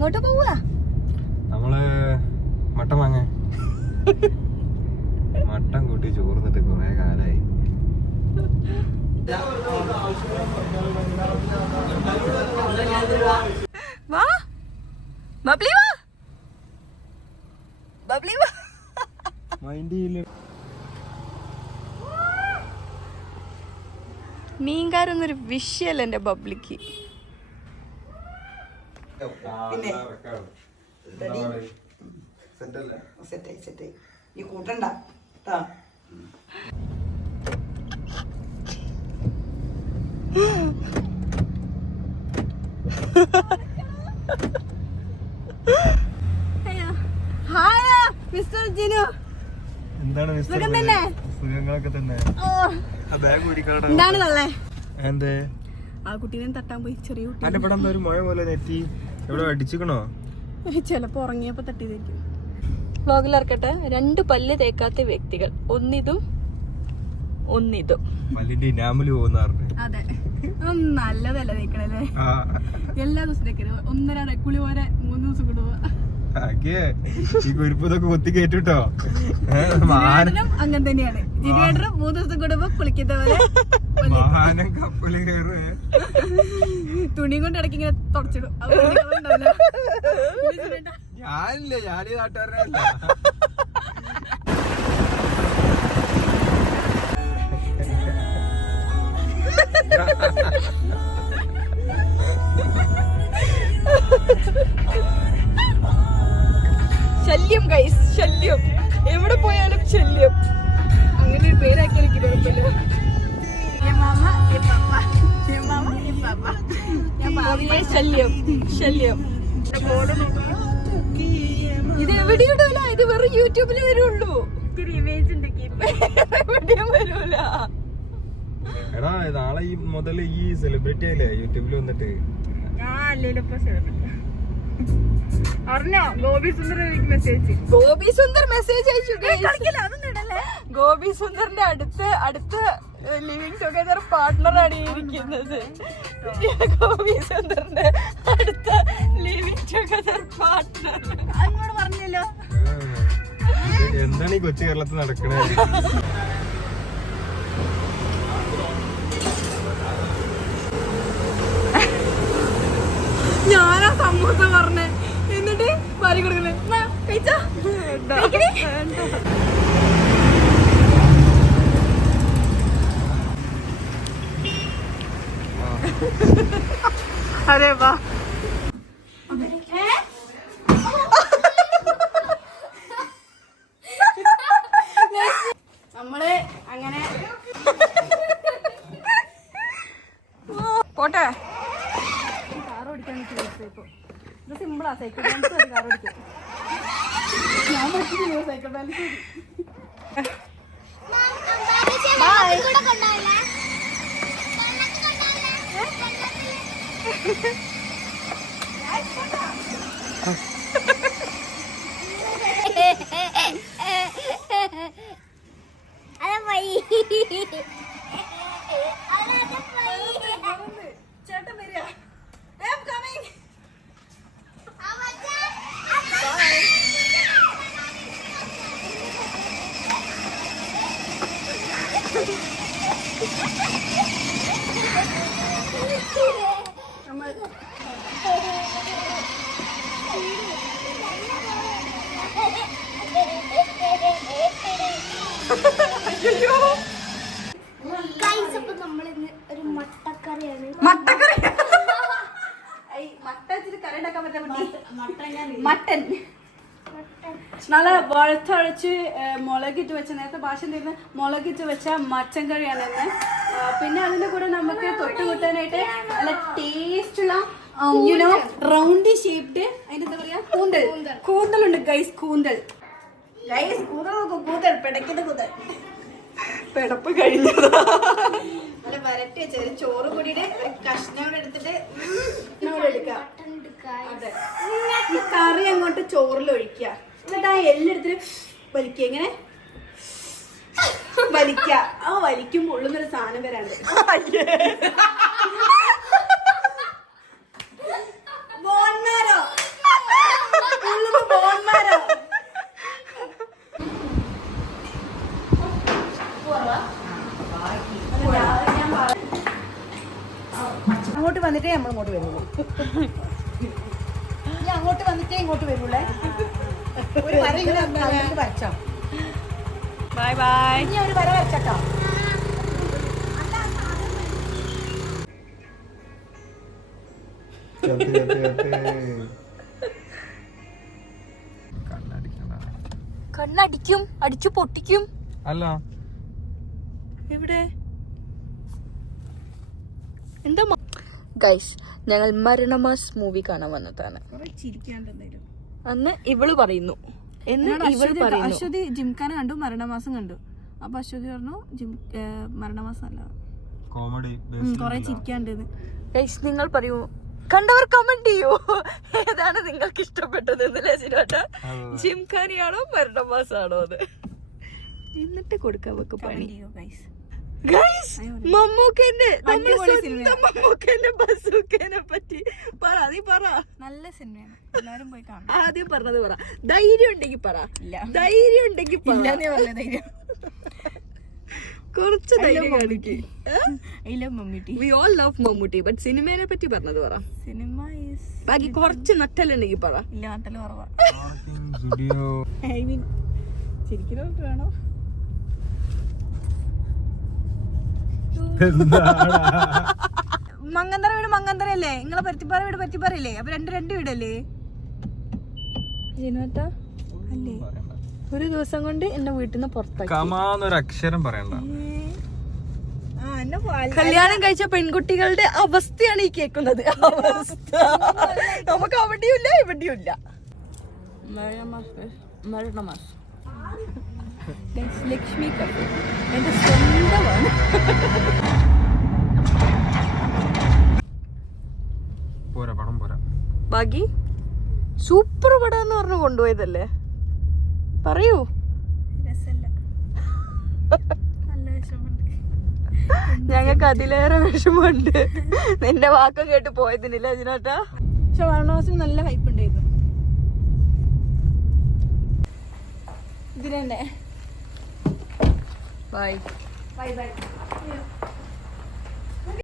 എങ്ങോട്ട് പോവാ? നമ്മള് മട്ടൻ വാങ്ങാൻ. മട്ടൻ കൂട്ടി ചോർന്നിട്ട് കുറെ കാലായി. വാ ബബ്ലി, വാ ബബ്ലി, വാ. മീൻകാരൊന്നൊരു വിഷയല്ല എന്റെ ബബ്ലിക്ക്. ഈ കൂട്ടണ്ട മിസ്റ്റർ ജിനു. എന്താണ് സുഖങ്ങളൊക്കെ തന്നെ. എന്താണ് തള്ളേ? എന്തേ ആ കുട്ടീനെ തട്ടാൻ പോയി. ചെറിയ കുട്ടി അല്ല ഇവിടെ എന്താ ഒരു മഴ പോലെ നെറ്റി എവിടെ അടിച്ചിക്കണോ? ചിലപ്പോ ഉറങ്ങിയപ്പോ തട്ടിയതായിരിക്കും. വ്ലോഗിൽ ഇറക്കട്ടെ. 2 പല്ല് തേക്കാത്ത വ്യക്തികൾ. ഒന്നിതും ഒന്നിതും. പല്ലിന്റെ ഇനാമല് പോകുന്ന. അതെ, നല്ലതല്ല തേക്കണല്ലേ. എല്ലാ ദിവസവും തേക്കരുത്. 1.5 കുളി പോലെ 3 ദിവസം കൊണ്ട് പോവാ. ഈ കുരിപ്പൊക്കെ കുത്തി കേട്ടോ. അങ്ങനെ തന്നെയാണ്. ജിനേട്ടനും 3 ദിവസം കൂടുമ്പോ കുളിക്കുന്ന പോലെ കപ്പല് കയറ്. തുണി കൊണ്ട് ഇടയ്ക്ക് ഇങ്ങനെ തുടച്ചിടും. ഞാനില്ലേ, ഞാനീ നാട്ടുകാരനല്ല. ശല്യം ഗൈസ്, ശല്യം. എവിടെ പോയാലും ശല്യം. അങ്ങനെ ഒരു പേരാക്കി എനിക്ക് കുഴപ്പമില്ല. ശല്യം, ശല്യം. ഇത് എവിടെയിടൂല. ഇത് വെറും യൂട്യൂബില് വരുള്ളൂ. എവിടെയും വരൂല. എടാ നാളെ ഈ മുതല് ഈ സെലിബ്രിറ്റി ആയില്ലേ യൂട്യൂബിൽ വന്നിട്ട്. ഞാൻ അല്ലേലും ഇപ്പൊ സെലിബ്രിറ്റി അറിഞ്ഞോ? ഗോപി സുന്ദർ എനിക്ക് മെസ്സേജ്. ഗോപി സുന്ദർ മെസ്സേജ് അയച്ചു. ഗോപി സുന്ദറിന്റെ അടുത്ത ലിവിങ് ടുഗദർ പാർട്ട്ണറാണ് ഇരിക്കുന്നത്. ഗോപി സുന്ദറിന്റെ അടുത്ത ലിവിങ് ടുഗദർ പാർട്ട്ണർ. അങ്ങോട്ട് പറഞ്ഞല്ലോ. എന്താണ് ഈ കൊച്ചു കേരളത്തിൽ നടക്കണേ? ഞാനാ സമൂസ പറഞ്ഞേ, എന്നിട്ട് പാരി കൊടുക്കണേ. അരെ വാ. നമ്മള് അങ്ങനെ പോട്ടെ. കാർ ഓടിക്കാൻ ഇപ്പൊ ഇത് സിമ്പിളാ. സൈക്കിൾ ബാലൻസ് മതി കാർ ഓടിക്കാൻ. ഞാൻ പഠിച്ചിട്ടില്ല സൈക്കിൾ ബാലൻസ്. ചേട്ടൻ വരിക. മട്ടൻ നല്ല വഴുത്തഴച്ച് മുളകിട്ട് വെച്ച, നേരത്തെ ഭാഷ തീർന്ന് മുളകിട്ട് വെച്ച മട്ടൻ കറിയാണ് ഇന്ന്. പിന്നെ അതിന്റെ കൂടെ നമുക്ക് തൊട്ട് കൂട്ടാനായിട്ട് നല്ല ടേസ്റ്റുള്ള റൗണ്ട് ഷേപ്ഡ് അതിനെന്താ പറയാ, കൂന്തലുണ്ട് ഗൈസ്. കൂന്തൽ കൂന്തൽ പിടക്കിന്റെ കൂന്തൽ പിടപ്പ് കഴിഞ്ഞതാ. നല്ല വരട്ടി വെച്ച ചോറ് കൂടിയിട്ട് ഒരു കഷ്ണം എടുത്തിട്ട് എടുക്കാം. ഈ കറി അങ്ങോട്ട് ചോറിൽ ഒഴിക്കുക. എന്നിട്ട് ആ എല്ലെടുത്തിട്ട് വലിക്കുക. ഇങ്ങനെ വലിക്കുക. ആ വലിക്കുമ്പോൾ ഉള്ളുന്നൊരു സാധനം വരാണ്ട്. വന്നിട്ടേ നമ്മൾ ഇങ്ങോട്ട് വരുള്ളൂ. നീ അങ്ങോട്ട് വന്നിട്ടേ ഇങ്ങോട്ട് വരുള്ളേ. ഒരു വര ഇങ്ങനെ വരച്ചോ. Bye bye. ഇനി ഒരു വര വരച്ചോ. കണ്ണടിക്കും, അടിച്ചു പൊട്ടിക്കും. അല്ല എവിടെ എന്താ ഗൈസ്, ഞങ്ങൾ മരണമാസ് മൂവി കാണാൻ വന്നതാണ്. അന്ന് ഇവള് പറയുന്നു അശ്വതി ജിംഖാന കണ്ടു, മരണമാസം കണ്ടു. അപ്പൊ അശ്വതി പറഞ്ഞു മരണമാസം അല്ല, കോമഡി കൊറേ ചിരിക്കാണ്ട്. ഗൈസ് നിങ്ങൾ പറയൂ, കണ്ടവർ കമന്റ് ചെയ്യൂ ഏതാണ് നിങ്ങൾക്ക് ഇഷ്ടപ്പെട്ടത് എന്നല്ലേ സിനോട്ടാ, ജിംഖാനയാണോ മരണമാസാണോ അത്, എന്നിട്ട് കൊടുക്കാൻ വെക്ക് പണി. ഗൈസ് മമ്മൂക്കന്റെ മമ്മൂക്കന്റെ ബസൂക്കനെ പറ്റി പറ, നീ പറ. നല്ല സിനിമയാണ്, എല്ലാരും പോയി കാണാം. ആദ്യം പറഞ്ഞത് പറ, ധൈര്യം ഉണ്ടെങ്കിൽ പറ, ധൈര്യം ഉണ്ടെങ്കിൽ ധൈര്യം കുറച്ച് ധൈര്യം കാണിക്ക്. I love Mammootty. We all love Mammootty, but സിനിമേനെ പറ്റി പറഞ്ഞത് പറ. സിനിമ ബാക്കി കുറച്ച് നട്ടലുണ്ടെങ്കിൽ പറ. ഇല്ല, നാട്ടില് കുറവാ. സ്റ്റുഡിയോ ഐ മീൻ ശരിക്കും വേണോ? മങ്ങന്തറ വീട് മങ്ങന്തറയല്ലേ, നിങ്ങളെ പരുത്തിപ്പാറ വീട് പരുത്തിപ്പാറയല്ലേ, അപ്പൊ രണ്ട് വീടല്ലേ ജിനുവത്ത? അല്ലേ? ഒരു ദിവസം കൊണ്ട് എന്നെ വീട്ടിൽ നിന്ന് പുറത്താക്കി. കമാന്നൊരു അക്ഷരം പറയണ്ട. കല്യാണം കഴിച്ച പെൺകുട്ടികളുടെ അവസ്ഥയാണ് ഈ കേൾക്കുന്നത്. അവസ്ഥ നമുക്ക് അവിടെയും ഇല്ല ഇവിടെയും ഇല്ല. മരണമാസ് ലക്ഷ്മി കഫേ എന്റെ സ്വന്തമാണ്. പോരാ, പണം പോരാ. ബാക്കി സൂപ്പർ പടം എന്ന് പറഞ്ഞു കൊണ്ടുപോയതല്ലേ, പറയൂ. രസല്ല, നല്ല വിഷമുണ്ട്. ഞങ്ങൾക്ക് അതിലേറെ വിഷമമുണ്ട് നിന്റെ വാക്കം കേട്ട് പോയതിനില്ല അതിനോട്ടാ. പക്ഷെ മരണമാസം നല്ല ഹൈപ്പ് ഉണ്ടായിരുന്നു. ഇതിന് തന്നെ ബൈ ബൈ ബൈ.